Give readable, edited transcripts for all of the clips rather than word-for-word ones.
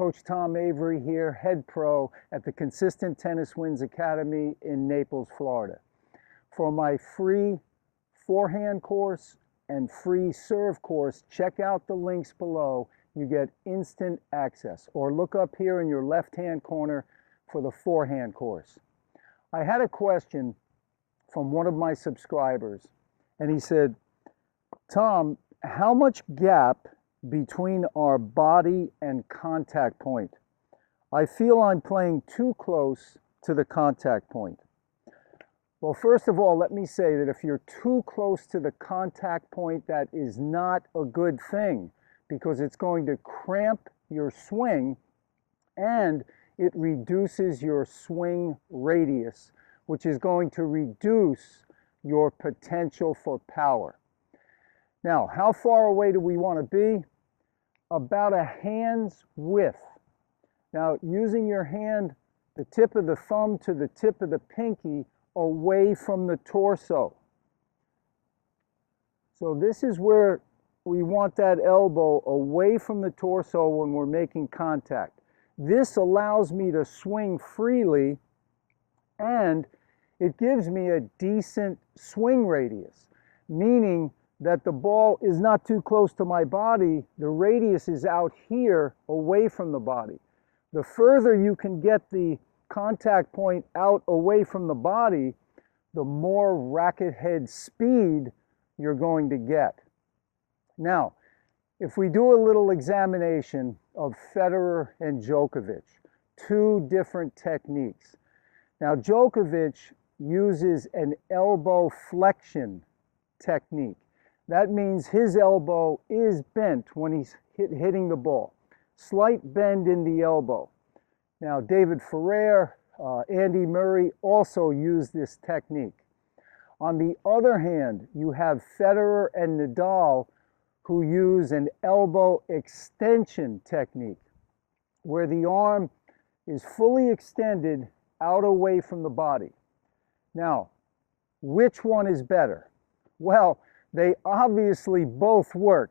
Coach Tom Avery here, head pro at the Consistent Tennis Wins Academy in Naples, Florida. For my free forehand course and free serve course, check out the links below. You get instant access, or look up here in your left-hand corner for the forehand course. I had a question from one of my subscribers, and he said, Tom, how much gap between our body and contact point? I feel I'm playing too close to the contact point. Well, first of all, let me say that if you're too close to the contact point, that is not a good thing, because it's going to cramp your swing and it reduces your swing radius, which is going to reduce your potential for power. Now, how far away do we want to be? About a hand's width. Now, using your hand, the tip of the thumb to the tip of the pinky, away from the torso. So this is where we want that elbow away from the torso when we're making contact. This allows me to swing freely, and it gives me a decent swing radius, meaning that the ball is not too close to my body. The radius is out here away from the body. The further you can get the contact point out away from the body, the more racket head speed you're going to get. Now, if we do a little examination of Federer and Djokovic, two different techniques. Now, Djokovic uses an elbow flexion technique. That means his elbow is bent when he's hitting the ball. Slight bend in the elbow. Now, David Ferrer, Andy Murray also use this technique. On the other hand, you have Federer and Nadal who use an elbow extension technique, where the arm is fully extended out away from the body. Now, which one is better? Well, they obviously both work,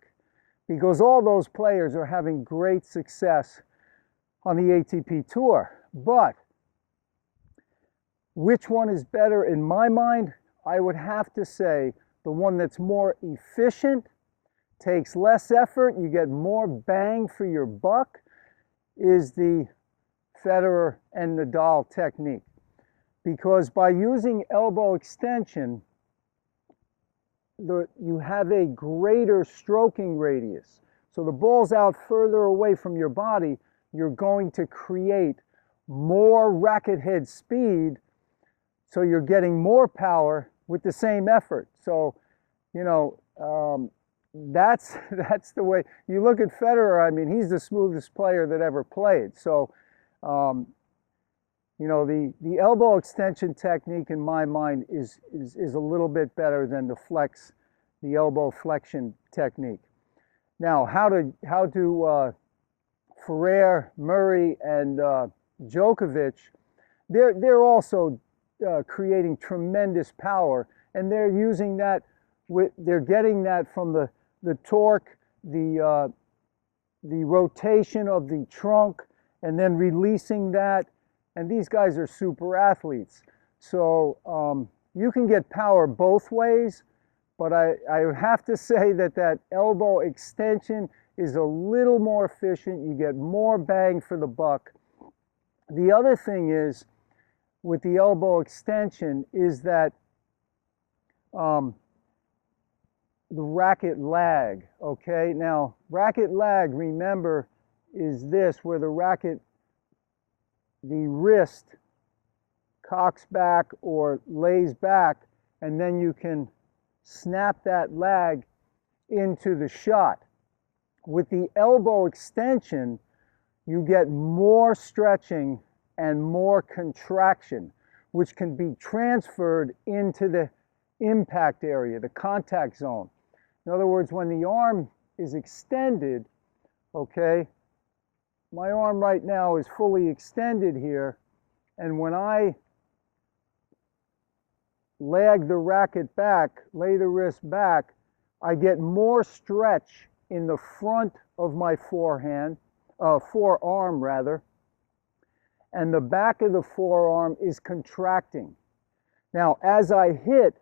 because all those players are having great success on the ATP Tour. But which one is better in my mind? I would have to say the one that's more efficient, takes less effort, you get more bang for your buck, is the Federer and Nadal technique. Because by using elbow extension, you have a greater stroking radius. So the ball's out further away from your body, you're going to create more racket head speed, so you're getting more power with the same effort. So, you know, that's the way. You look at Federer, I mean, he's the smoothest player that ever played. So, you know, the elbow extension technique in my mind is a little bit better than the elbow flexion technique. Now, how do Ferrer, Murray, and Djokovic? They're also creating tremendous power, and they're using that. They're getting that from the torque, the rotation of the trunk, and then releasing that. And these guys are super athletes. So you can get power both ways, but I have to say that elbow extension is a little more efficient. You get more bang for the buck. The other thing is, with the elbow extension, is that the racket lag, okay? Now, racket lag, remember, is this, where the wrist cocks back or lays back, and then you can snap that lag into the shot. With the elbow extension, you get more stretching and more contraction, which can be transferred into the impact area, the contact zone. In other words, when the arm is extended, okay, my arm right now is fully extended here, and when I lag the racket back, lay the wrist back, I get more stretch in the front of my forehand. forearm rather, and the back of the forearm is contracting. Now, as I hit,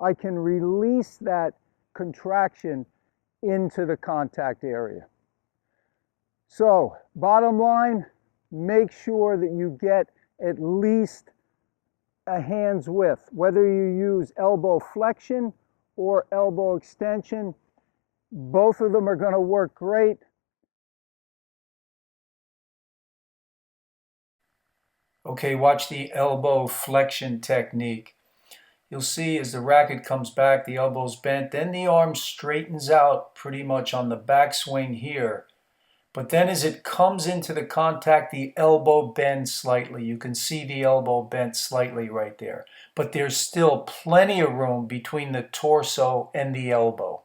I can release that contraction into the contact area. So, bottom line, make sure that you get at least a hand's width, whether you use elbow flexion or elbow extension. Both of them are going to work great. Okay, watch the elbow flexion technique. You'll see as the racket comes back, the elbow's bent, then the arm straightens out pretty much on the backswing here. But then as it comes into the contact, the elbow bends slightly. You can see the elbow bent slightly right there. But there's still plenty of room between the torso and the elbow.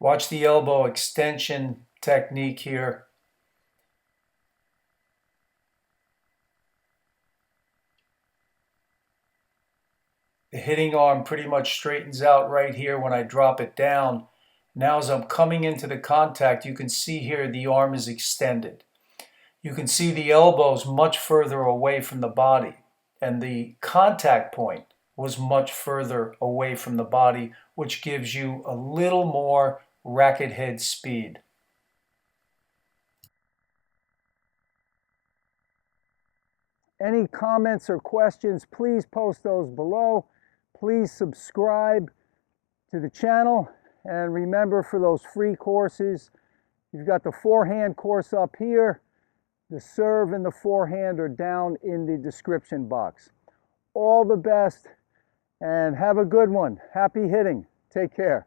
Watch the elbow extension technique here. The hitting arm pretty much straightens out right here when I drop it down. Now as I'm coming into the contact, you can see here the arm is extended. You can see the elbows much further away from the body, and the contact point was much further away from the body, which gives you a little more racket head speed. Any comments or questions, please post those below. Please subscribe to the channel. And remember, for those free courses, you've got the forehand course up here. The serve and the forehand are down in the description box. All the best and have a good one. Happy hitting. Take care.